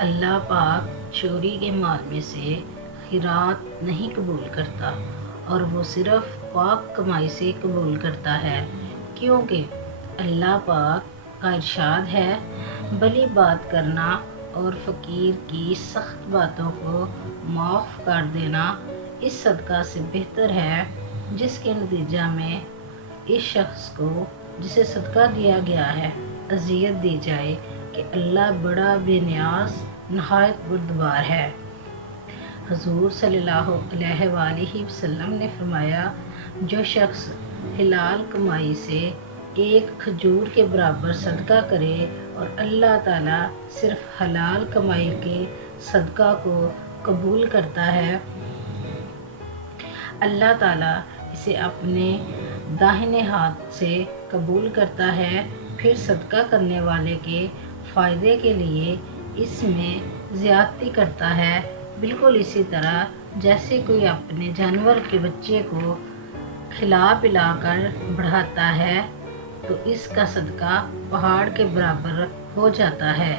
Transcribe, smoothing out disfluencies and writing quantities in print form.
اللہ پاک چوری کے مال میں سے خیرات نہیں قبول کرتا، اور وہ صرف پاک کمائی سے قبول کرتا ہے، کیونکہ اللہ پاک کا ارشاد ہے، بھلی بات کرنا اور فقیر کی سخت باتوں کو معاف کر دینا اس صدقہ سے بہتر ہے جس کے نتیجہ میں اس شخص کو جسے صدقہ دیا گیا ہے اذیت دی جائے، کہ اللہ بڑا بے نیاز نہایت بردبار ہے۔ حضور صلی اللہ علیہ وآلہ وسلم نے فرمایا، جو شخص حلال کمائی سے ایک کھجور کے برابر صدقہ کرے اور اللہ تعالیٰ صرف حلال کمائی کے صدقہ کو قبول کرتا ہے، اللہ تعالیٰ اسے اپنے داہنے ہاتھ سے قبول کرتا ہے، پھر صدقہ کرنے والے کے فائدے کے لیے اس میں زیادتی کرتا ہے، بالکل اسی طرح جیسے کوئی اپنے جانور کے بچے کو کھلا پلا کر بڑھاتا ہے تو اس کا صدقہ پہاڑ کے برابر ہو جاتا ہے۔